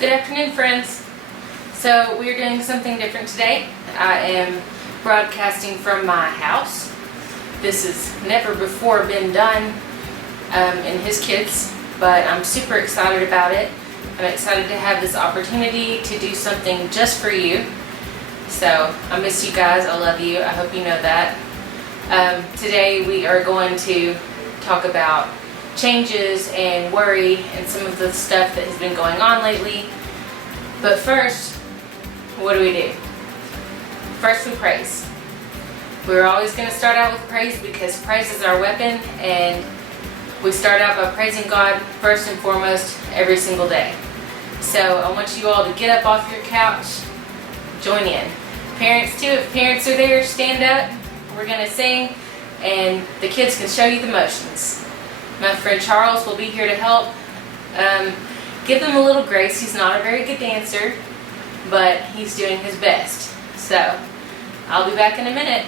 Good afternoon, friends. So we're doing something different today. I am broadcasting from my house. This has never before been done in His Kids, but I'm super excited about it. I'm excited to have this opportunity to do something just for you. So I miss you guys. I love you. I hope you know that. Today we are going to talk about changes and worry and some of the stuff that has been going on lately. But first, what do? First, we praise. We're always going to start out with praise because praise is our weapon, and we start out by praising God first and foremost every single day. So I want you all to get up off your couch, join in. Parents too, if parents are there, stand up. We're going to sing, and the kids can show you the motions. My friend Charles will be here to help. Give them a little grace. He's not a very good dancer, but he's doing his best. So I'll be back in a minute.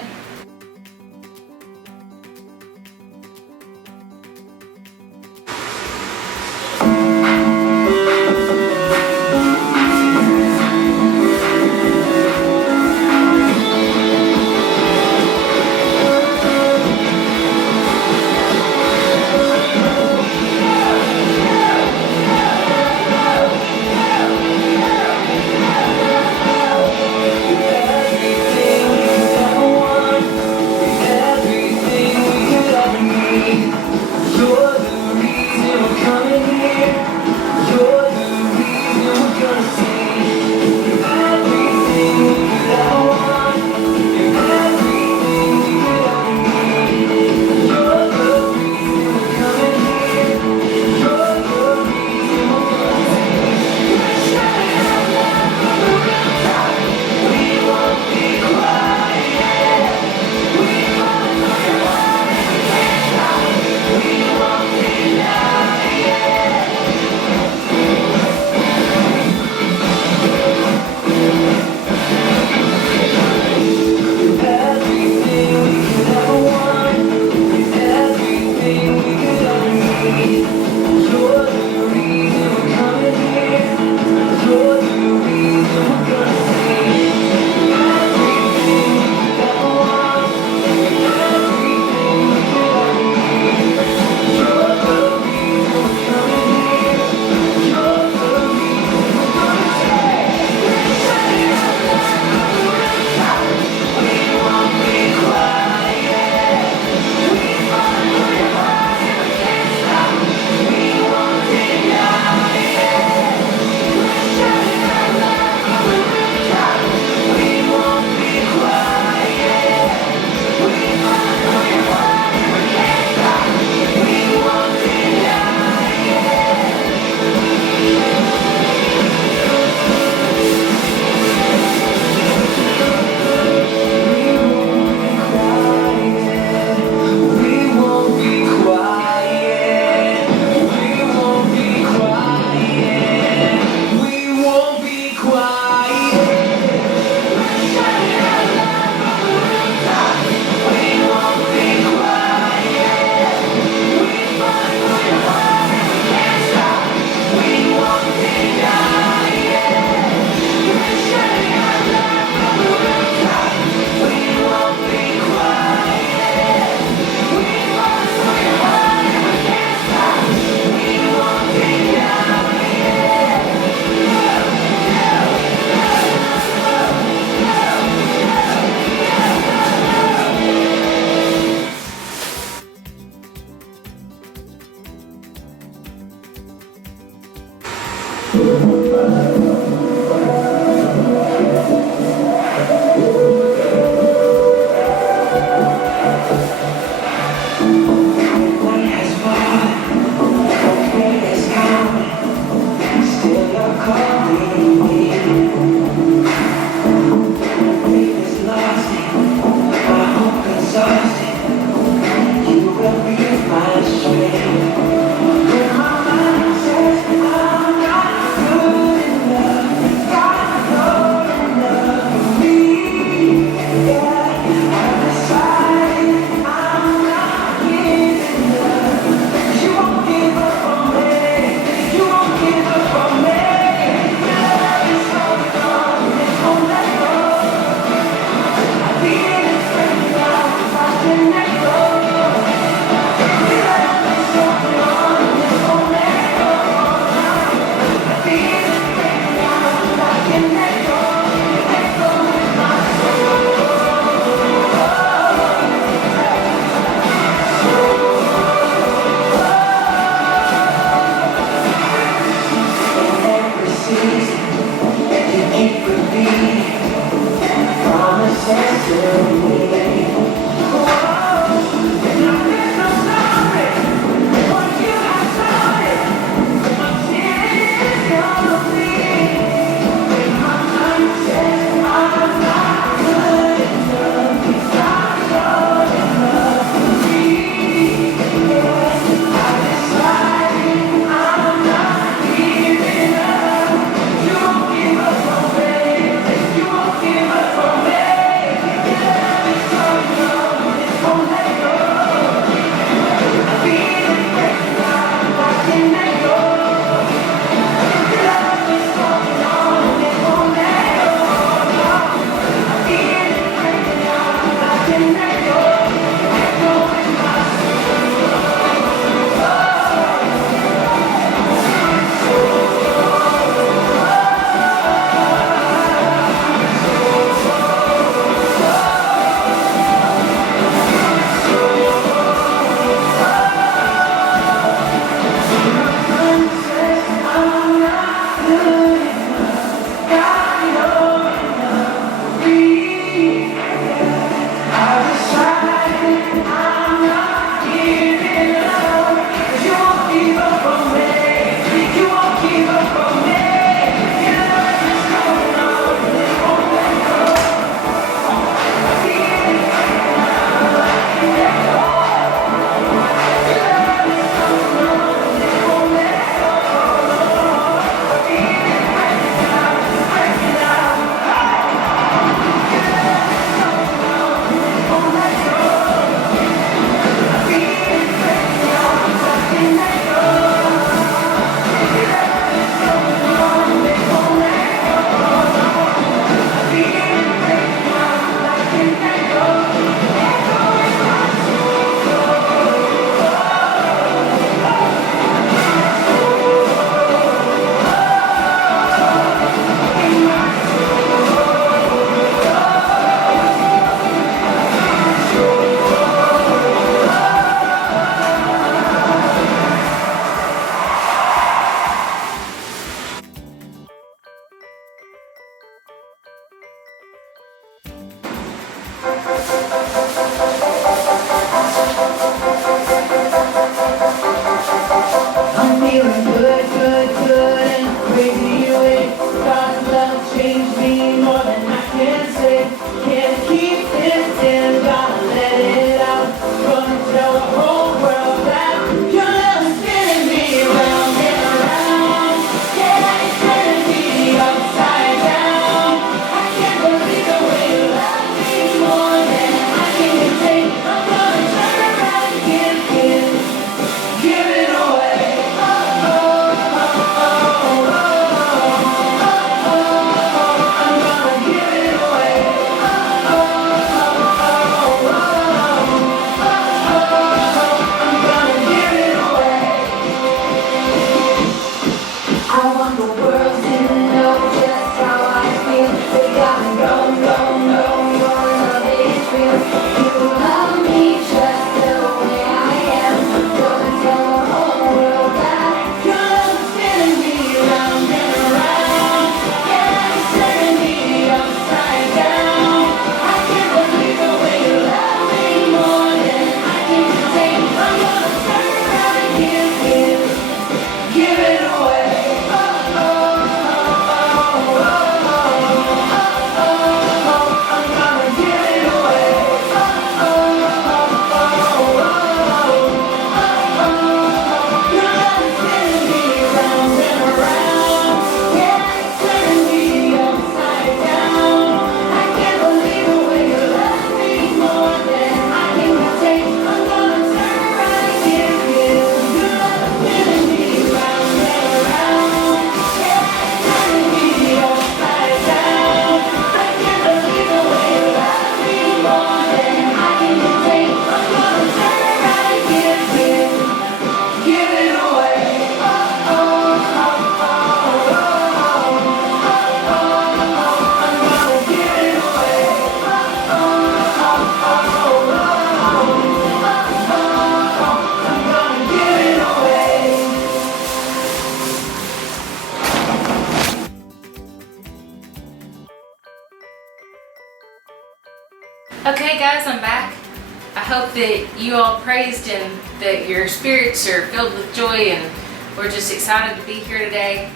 hope that you all praised and that your spirits are filled with joy, and we're just excited to be here today.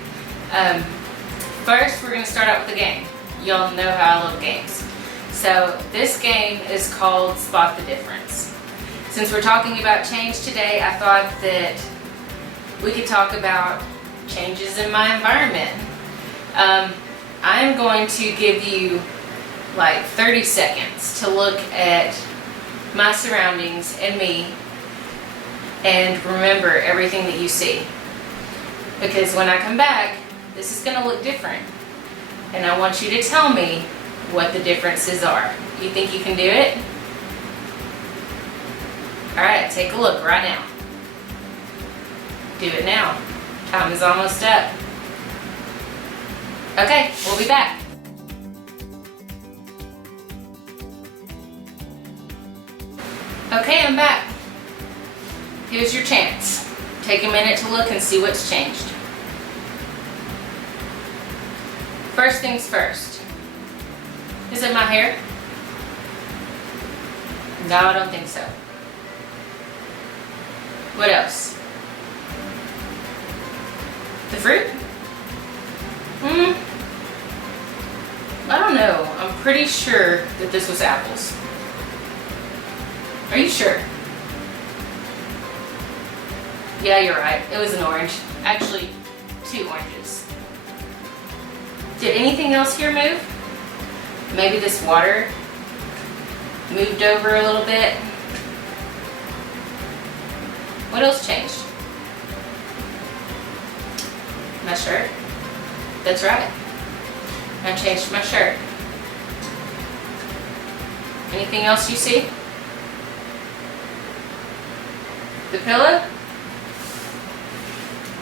First, we're going to start out with a game. Y'all know how I love games. So this game is called Spot the Difference. Since we're talking about change today, I thought that we could talk about changes in my environment. I'm going to give you like 30 seconds to look at my surroundings and me and remember everything that you see. Because when I come back, this is going to look different. And I want you to tell me what the differences are. You think you can do it? Alright, take a look right now. Do it now. Time is almost up. Okay, we'll be back. Okay, I'm back. Here's your chance. Take a minute to look and see what's changed. First things first. Is it my hair? No, I don't think so. What else? The fruit? I don't know. I'm pretty sure that this was apples. Are you sure? Yeah, you're right. It was an orange. Actually, 2 oranges. Did anything else here move? Maybe this water moved over a little bit. What else changed? My shirt. That's right. I changed my shirt. Anything else you see? The pillow?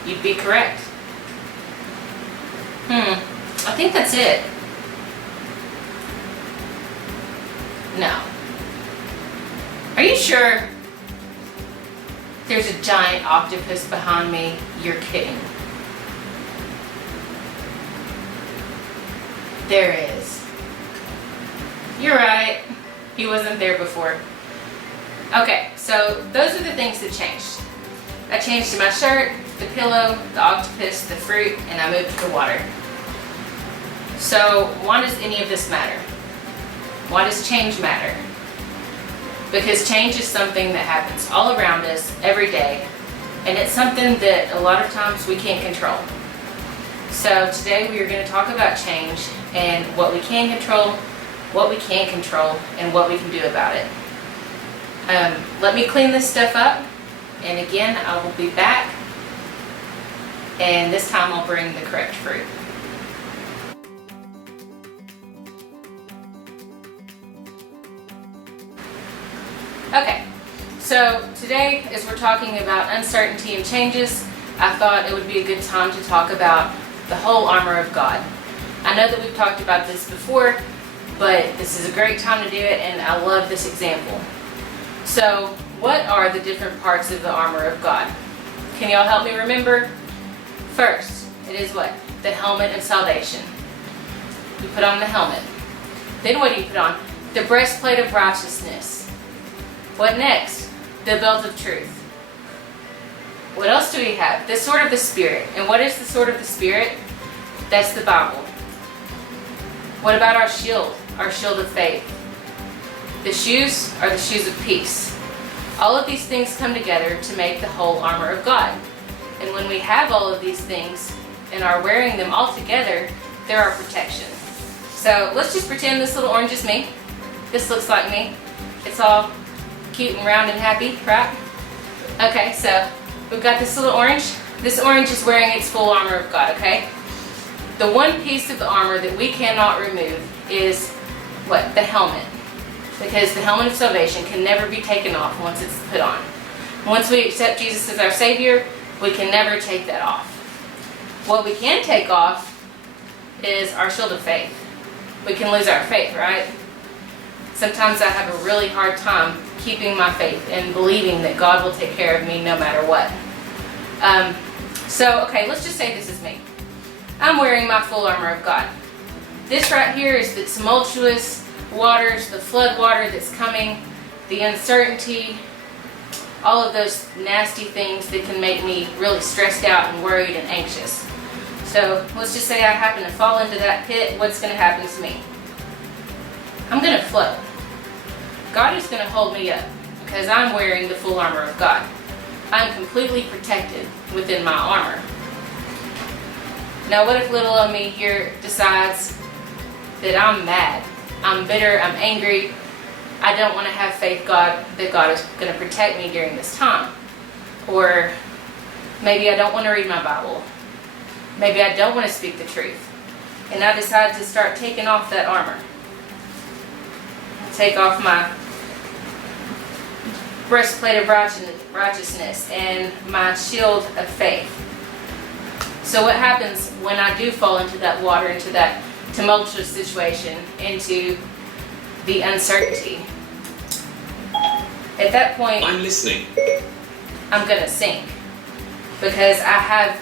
You'd be correct. I think that's it. No. Are you sure? There's a giant octopus behind me. You're kidding. There is. You're right. He wasn't there before. Okay, so those are the things that changed. I changed my shirt, the pillow, the octopus, the fruit, and I moved to the water. So why does any of this matter? Why does change matter? Because change is something that happens all around us every day, and it's something that a lot of times we can't control. So today we are going to talk about change and what we can control, what we can't control, and what we can do about it. Let me clean this stuff up, and again I will be back, and this time I'll bring the correct fruit. Okay, so today as we're talking about uncertainty and changes, I thought it would be a good time to talk about the whole armor of God. I know that we've talked about this before, but this is a great time to do it, and I love this example. So, what are the different parts of the armor of God? Can y'all help me remember? First, it is what? The helmet of salvation. You put on the helmet. Then what do you put on? The breastplate of righteousness. What next? The belt of truth. What else do we have? The sword of the Spirit. And what is the sword of the Spirit? That's the Bible. What about our shield? Our shield of faith. The shoes are the shoes of peace. All of these things come together to make the whole armor of God. And when we have all of these things and are wearing them all together, they're our protection. So let's just pretend this little orange is me. This looks like me. It's all cute and round and happy, right? Okay, so we've got this little orange. This orange is wearing its full armor of God, okay? The one piece of the armor that we cannot remove is what? The helmet. Because the helmet of salvation can never be taken off once it's put on. Once we accept Jesus as our Savior, we can never take that off. What we can take off is our shield of faith. We can lose our faith, right? Sometimes I have a really hard time keeping my faith and believing that God will take care of me no matter what. Okay, let's just say this is me. I'm wearing my full armor of God. This right here is the tumultuous waters, the flood water that's coming the uncertainty, all of those nasty things that can make me really stressed out and worried and anxious. So let's just say I happen to fall into that pit. What's going to happen to me? I'm going to float. God is going to hold me up because I'm wearing the full armor of God. I'm completely protected within my armor. Now what if little old me here decides that I'm mad, I'm bitter, I'm angry, I don't want to have faith that God is going to protect me during this time? Or maybe I don't want to read my Bible. Maybe I don't want to speak the truth. And I decide to start taking off that armor. Take off my breastplate of righteousness and my shield of faith. So what happens when I do fall into that water, into that tumultuous situation, into the uncertainty? At that point, I'm listening. I'm going to sink because I have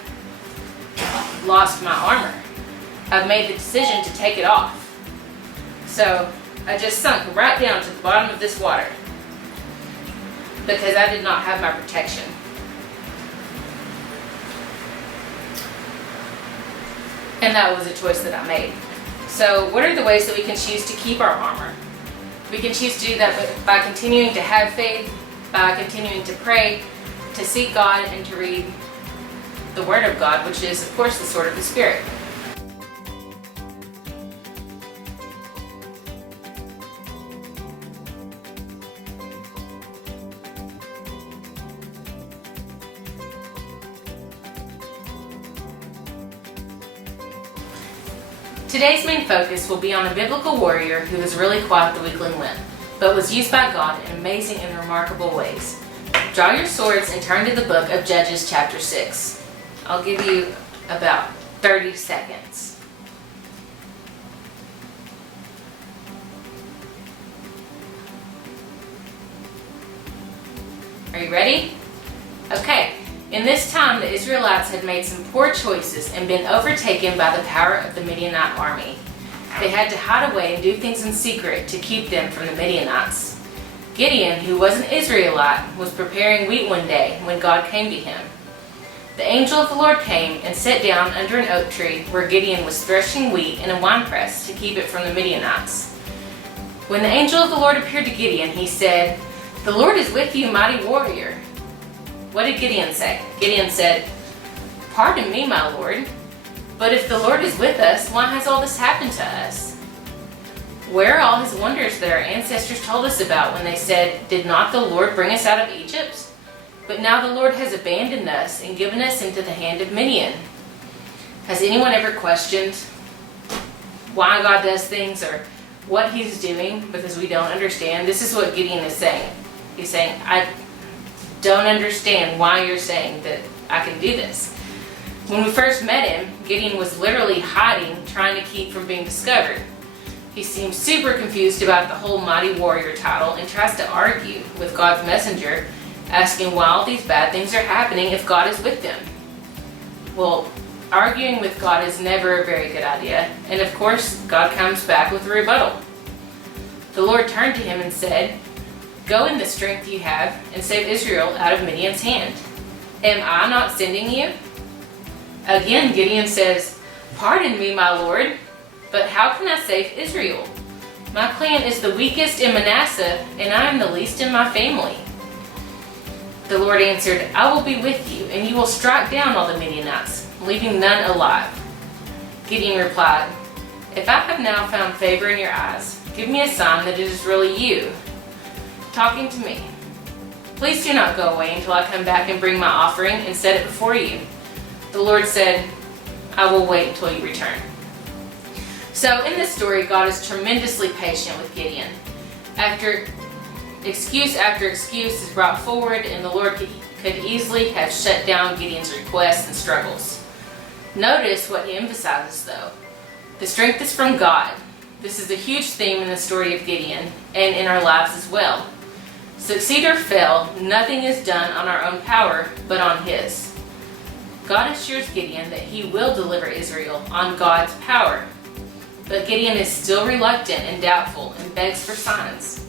lost my armor. I've made the decision to take it off. So I just sunk right down to the bottom of this water because I did not have my protection. And that was a choice that I made. So what are the ways that we can choose to keep our armor? We can choose to do that by continuing to have faith, by continuing to pray, to seek God, and to read the Word of God, which is, of course, the sword of the Spirit. Today's main focus will be on a biblical warrior who was really quite the weakling limb, but was used by God in amazing and remarkable ways. Draw your swords and turn to the book of Judges chapter 6. I'll give you about 30 seconds. Are you ready? Okay. In this time, the Israelites had made some poor choices and been overtaken by the power of the Midianite army. They had to hide away and do things in secret to keep them from the Midianites. Gideon, who was an Israelite, was preparing wheat one day when God came to him. The angel of the Lord came and sat down under an oak tree where Gideon was threshing wheat in a winepress to keep it from the Midianites. When the angel of the Lord appeared to Gideon, he said, "The Lord is with you, mighty warrior." What did Gideon say? Gideon said, "Pardon me, my Lord, but if the Lord is with us, why has all this happened to us? Where are all his wonders that our ancestors told us about when they said, 'Did not the Lord bring us out of Egypt?' But now the Lord has abandoned us and given us into the hand of Midian." Has anyone ever questioned why God does things or what he's doing because we don't understand? This is what Gideon is saying. He's saying, I don't understand why you're saying that I can do this. When we first met him, Gideon was literally hiding, trying to keep from being discovered. He seems super confused about the whole mighty warrior title and tries to argue with God's messenger, asking why all these bad things are happening if God is with them. Well, arguing with God is never a very good idea, and of course, God comes back with a rebuttal. The Lord turned to him and said, "Go in the strength you have and save Israel out of Midian's hand. Am I not sending you?" Again, Gideon says, "Pardon me, my Lord, but how can I save Israel? My clan is the weakest in Manasseh, and I am the least in my family." The Lord answered, "I will be with you, and you will strike down all the Midianites, leaving none alive." Gideon replied, "If I have now found favor in your eyes, give me a sign that it is really you talking to me. Please do not go away until I come back and bring my offering and set it before you." The Lord said, "I will wait until you return." So in this story, God is tremendously patient with Gideon. After excuse is brought forward, and the Lord could easily have shut down Gideon's requests and struggles. Notice what he emphasizes though. The strength is from God. This is a huge theme in the story of Gideon and in our lives as well. Succeed or fail, nothing is done on our own power, but on his. God assures Gideon that he will deliver Israel on God's power. But Gideon is still reluctant and doubtful and begs for signs.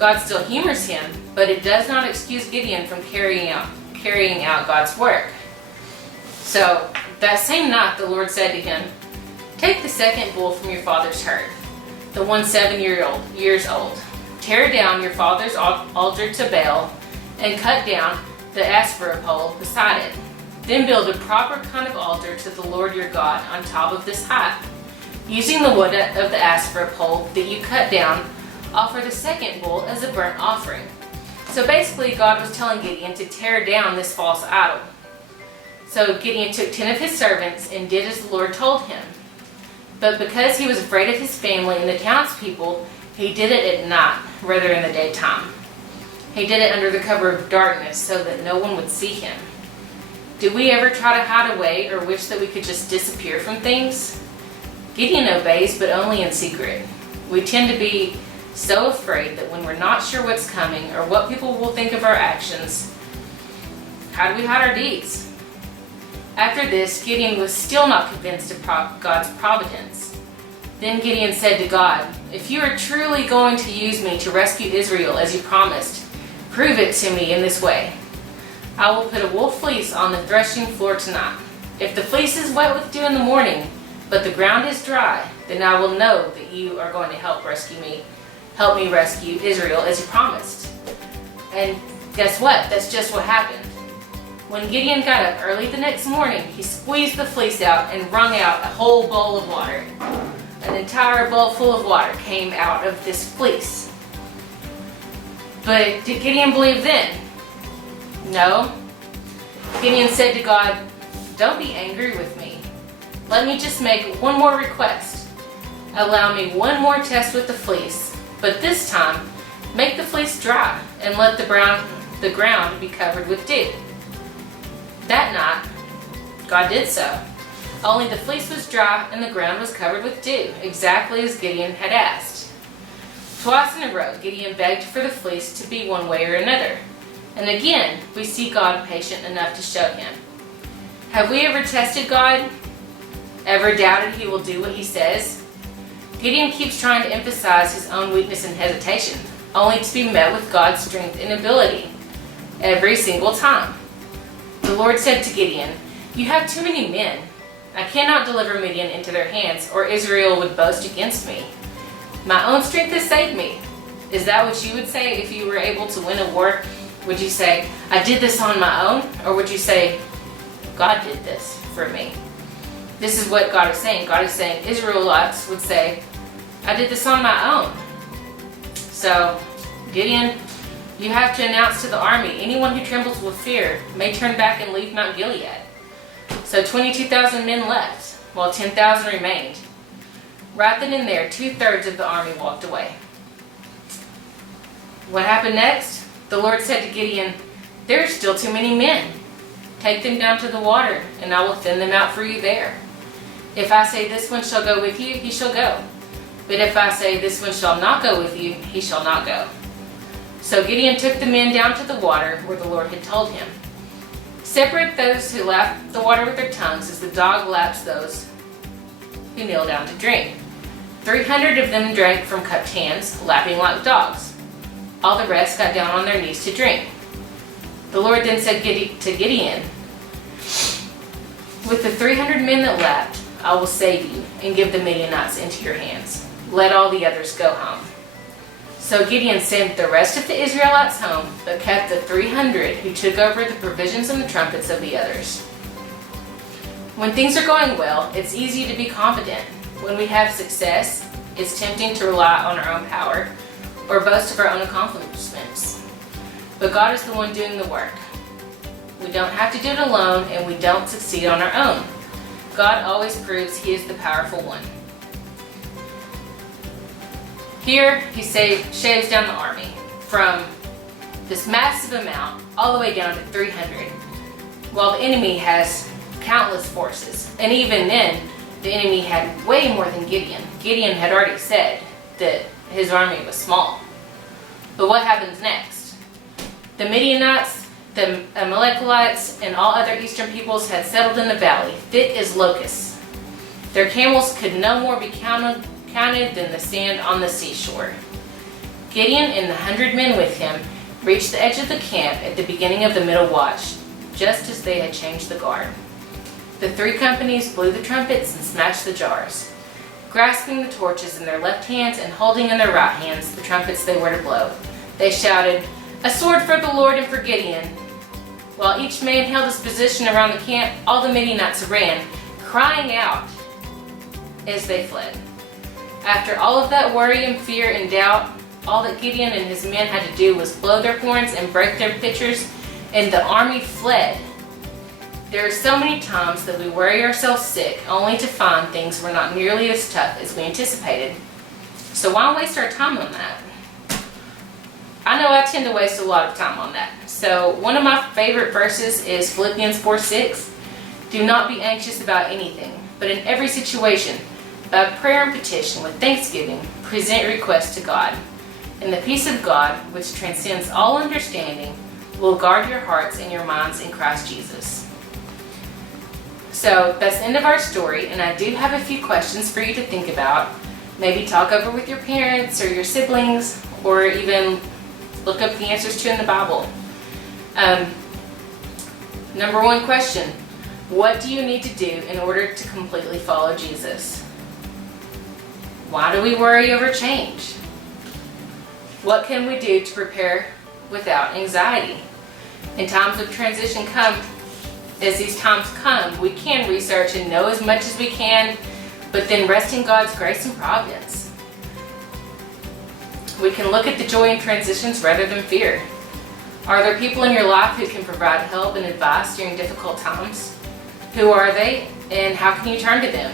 God still humors him, but it does not excuse Gideon from carrying out God's work. So that same night the Lord said to him, "Take the second bull from your father's herd, the one 7 years old. Tear down your father's altar to Baal and cut down the Asherah pole beside it. Then build a proper kind of altar to the Lord your God on top of this height. Using the wood of the Asherah pole that you cut down, offer the second bull as a burnt offering." So basically God was telling Gideon to tear down this false idol. So Gideon took 10 of his servants and did as the Lord told him. But because he was afraid of his family and the townspeople, he did it at night rather than the daytime. He did it under the cover of darkness so that no one would see him. Do we ever try to hide away or wish that we could just disappear from things? Gideon obeys, but only in secret. We tend to be so afraid that when we're not sure what's coming or what people will think of our actions, how do we hide our deeds? After this, Gideon was still not convinced of God's providence. Then Gideon said to God, "If you are truly going to use me to rescue Israel as you promised, prove it to me in this way. I will put a wool fleece on the threshing floor tonight. If the fleece is wet with dew in the morning, but the ground is dry, then I will know that you are going to help me rescue Israel as you promised." And guess what? That's just what happened. When Gideon got up early the next morning, he squeezed the fleece out and wrung out a whole bowl of water. An entire bowl full of water came out of this fleece. But did Gideon believe then? No. Gideon said to God, "Don't be angry with me. Let me just make one more request. Allow me one more test with the fleece, but this time make the fleece dry and let the ground be covered with dew." That night, God did so. Only the fleece was dry and the ground was covered with dew, exactly as Gideon had asked. Twice in a row, Gideon begged for the fleece to be one way or another. And again, we see God patient enough to show him. Have we ever tested God? Ever doubted he will do what he says? Gideon keeps trying to emphasize his own weakness and hesitation, only to be met with God's strength and ability every single time. The Lord said to Gideon, "You have too many men. I cannot deliver Midian into their hands, or Israel would boast against me. My own strength has saved me." Is that what you would say if you were able to win a war? Would you say, "I did this on my own"? Or would you say, "God did this for me"? This is what God is saying. God is saying Israelites would say, "I did this on my own." So, Gideon, you have to announce to the army, anyone who trembles with fear may turn back and leave Mount Gilead. So 22,000 men left, while 10,000 remained. Right then and there, 2/3 of the army walked away. What happened next? The Lord said to Gideon, "There are still too many men. Take them down to the water, and I will thin them out for you there. If I say this one shall go with you, he shall go. But if I say this one shall not go with you, he shall not go." So Gideon took the men down to the water where the Lord had told him. "Separate those who lap the water with their tongues as the dog laps those who kneel down to drink." 300 of them drank from cupped hands, lapping like dogs. All the rest got down on their knees to drink. The Lord then said to Gideon, "With the 300 men that lapped, I will save you and give the Midianites into your hands. Let all the others go home." So Gideon sent the rest of the Israelites home, but kept the 300 who took over the provisions and the trumpets of the others. When things are going well, it's easy to be confident. When we have success, it's tempting to rely on our own power or boast of our own accomplishments. But God is the one doing the work. We don't have to do it alone, and we don't succeed on our own. God always proves He is the powerful one. Here, He shaves down the army from this massive amount all the way down to 300, while the enemy has countless forces. And even then, the enemy had way more than Gideon. Gideon had already said that his army was small. But what happens next? The Midianites, the Amalekites, and all other eastern peoples had settled in the valley, thick as locusts. Their camels could no more be counted than the sand on the seashore. Gideon and the 100 men with him reached the edge of the camp at the beginning of the middle watch, just as they had changed the guard. The 3 companies blew the trumpets and smashed the jars. Grasping the torches in their left hands and holding in their right hands the trumpets they were to blow, they shouted, "A sword for the Lord and for Gideon!" While each man held his position around the camp, all the Midianites ran, crying out as they fled. After all of that worry and fear and doubt, all that Gideon and his men had to do was blow their horns and break their pitchers, and the army fled. There are so many times that we worry ourselves sick only to find things were not nearly as tough as we anticipated. So why waste our time on that? I know I tend to waste a lot of time on that. So one of my favorite verses is Philippians 4:6. Do not be anxious about anything, but in every situation, by prayer and petition with thanksgiving, present requests to God. And the peace of God, which transcends all understanding, will guard your hearts and your minds in Christ Jesus. So that's the end of our story, and I do have a few questions for you to think about. Maybe talk over with your parents or your siblings, or even look up the answers to in the Bible. Number 1 question, what do you need to do in order to completely follow Jesus? Why do we worry over change? What can we do to prepare without anxiety? In times of transition as these times come, we can research and know as much as we can, but then rest in God's grace and providence. We can look at the joy in transitions rather than fear. Are there people in your life who can provide help and advice during difficult times? Who are they, and how can you turn to them?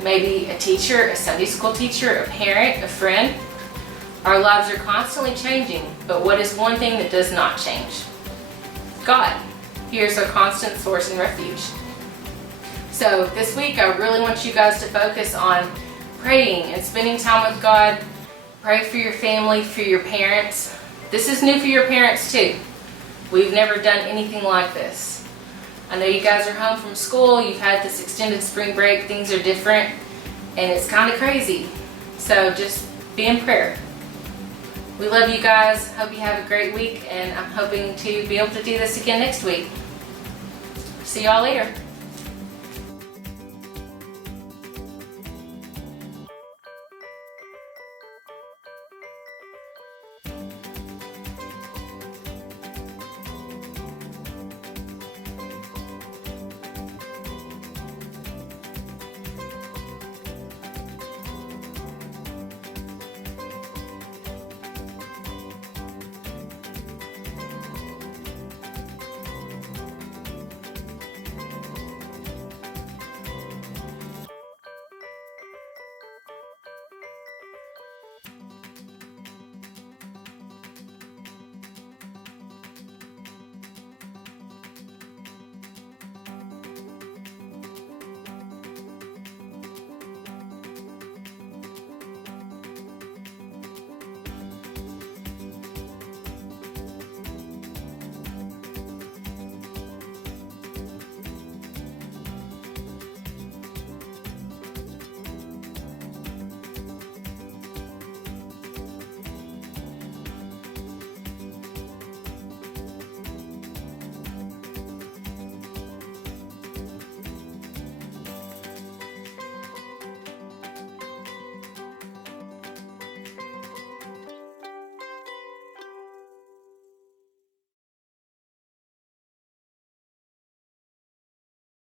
Maybe a teacher, a Sunday school teacher, a parent, a friend. Our lives are constantly changing, but what is one thing that does not change? God. He is our constant source and refuge. So this week I really want you guys to focus on praying and spending time with God. Pray for your family, for your parents. This is new for your parents too. We've never done anything like this. I know you guys are home from school, you've had this extended spring break, things are different, and it's kind of crazy. So just be in prayer. We love you guys. Hope you have a great week, and I'm hoping to be able to do this again next week. See y'all later.